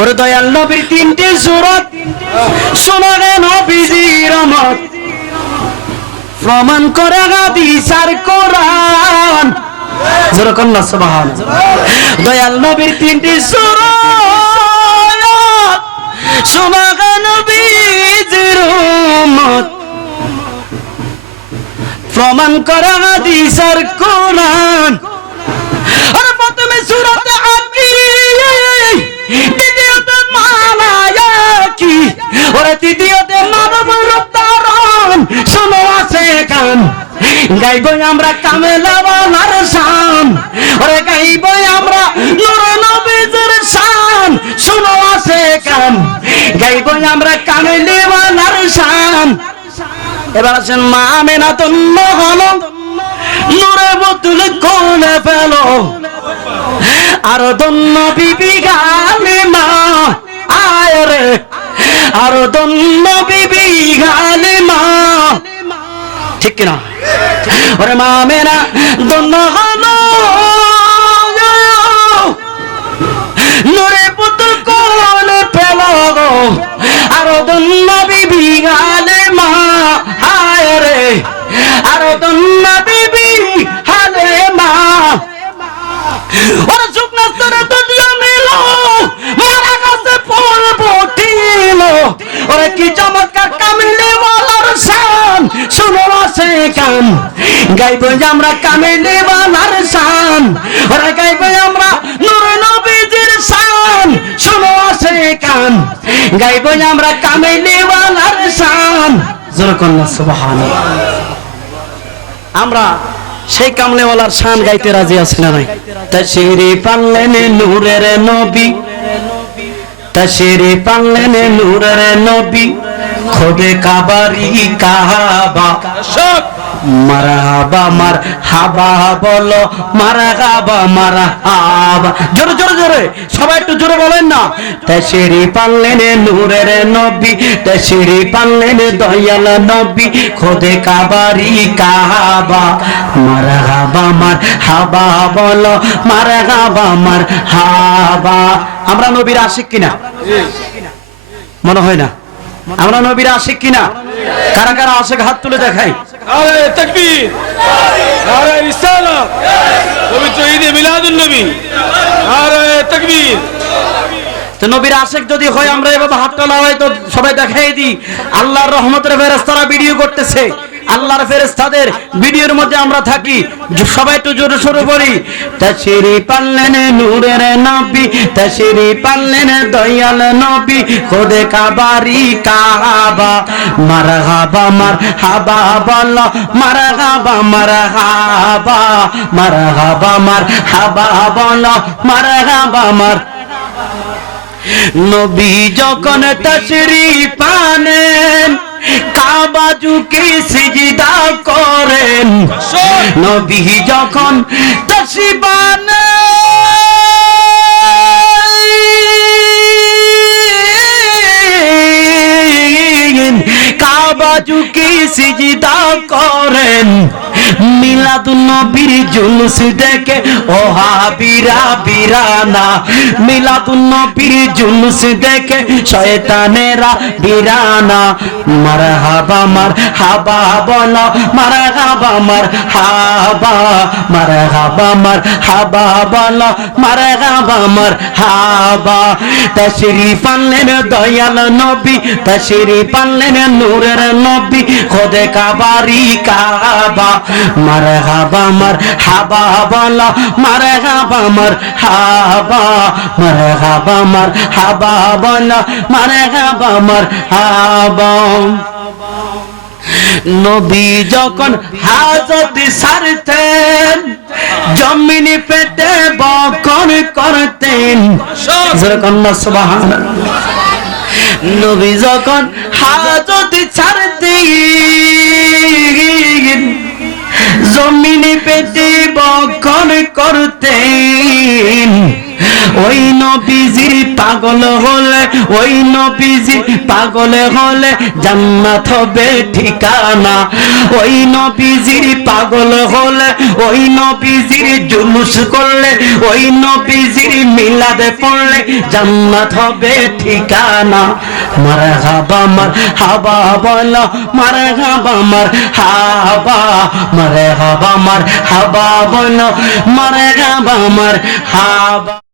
ওরে দয়াল নবীর তিনটি সুরত। শোনা রে নবীজির মত প্রমাণ করে হাদিস আর কোরআন। যেরকম না সুবহান দয়াল নবীর তিনটি সুরত। রে নবীজির মত প্রমাণ করে হাদিস আর কোরআন। গাইব আমরা কামেলাওয়ালার শান। ওরে গাইব আমরা নূর নবীজের শান। শোনো আছে কান। গাইব আমরা কামেলাওয়ালার শান। এবার আছেন মা মেনা তন্ন নূরে বোতল কোলে ফেলো। আর দন্ন বিবি গালে মা। আয় রে। আর দন্ন বিবি মা। ঠিক কিনা? ওরে মা মেনা দন্ন হলো গাইব আমরা কামিলে ওয়ালার শান। ওরা গাইব আমরা নূর নবীজির শান। শুনো আছে কান। গাইব আমরা কামিলে ওয়ালার শান। না, সুবহানাল্লাহ। আমরা সেই কামলেওয়ালার শান গাইতে রাজি আছি না নাই? তশরি পাল্লেন নূরের নবী। তশরি পাল্লেন নূরের নবী। খোদে কাবারি কাহাবা মারহাবা মার হাবা বলো, মারহাবা মার হাবা জোরে জোরে জোরে, সবাই একটু জোরে বলেন না। তেসিরি পাললেন নূরের নবী, তেসিরি পাললেন দয়াল নবী, খোদে কাবারি কাহাবা। মারহাবা মার হাবা বলো, মারহাবা মার হাবা আমরা নবীর আশিক কিনা? মনে হয় না। আমরা নবীর আশিক কিনা? কারা কারা আশিক হাত তুলে দেখাই? নারে তকবীর নারে রিসালাত, পবিত্র ঈদে মিলাদুন নবী নারে তকবীর। তো নবীর আশেক যদি হয়, আমরা এভাবে হাত তোলা হয় তো সবাই দেখাই দিই, আল্লাহর রহমতের ফেরেশতারা ভিডিও করতেছে। আল্লাহর ফেরেস্তাদের ভিডিওর মধ্যে আমরা থাকি। সবাই একটু জোরে সরে বলি। তাশরি পাল্লেন নূরের নবী তাশরি পাল্লেন দয়াল নবী, খোদে কাবারি কাবা মারহাবা মার হাবা বল, মারহাবা মারহাবা মারহাবা মার হাবা বল, মারহাবা, মার। নবী যখন তশরি পানেন কাবা সিজিদা করেন। নবী যখন তসিবান কাবাজুকে সিজদা করেন। মিলাদুন নবীর জুলুস দেখে, ও হাবিরা বিরানা। মিলাদুন নবীর জুলুস দেখে, শয়তানেরা বিরানা। মারহাবা মার হাবা বলো, মারহাবা মার হাবা মারহাবা মার হাবা বলো, মারহাবা মার হাবা তশরিফ আনলেন দয়াল নবী, তশরিফ আনলেন নূরের নবী, খোদে কাবারি কাবা। মারহাবা মার হাবা বলো মারহাবা মার হাবা মারহাবা মার হাবা বলো মারহাবা। মার হাবা নবী যখন হাজত সারতেন, জমিনি পেটে বকন করতেন। যেরকম না সুবহানাল্লাহ। নবী যখন হাজত ছাড়তেন পেটে বক্ষণ করতেন ওই নবীজির পাগল হলে, ওই নবীজির পাগল হলে জান্নাত হবে ঠিকানা। ওই নবীজির পাগল হলে, ওই নবীজির জুলুস করলে, ওই নবীজির মিলাদে পড়লে জান্নাত হবে ঠিকানা। মার হাবা মার হাবা বলো, মার হাবা মার হাবা। মার হাবা মার হাবা বলো, মার হাবা মার হাবা।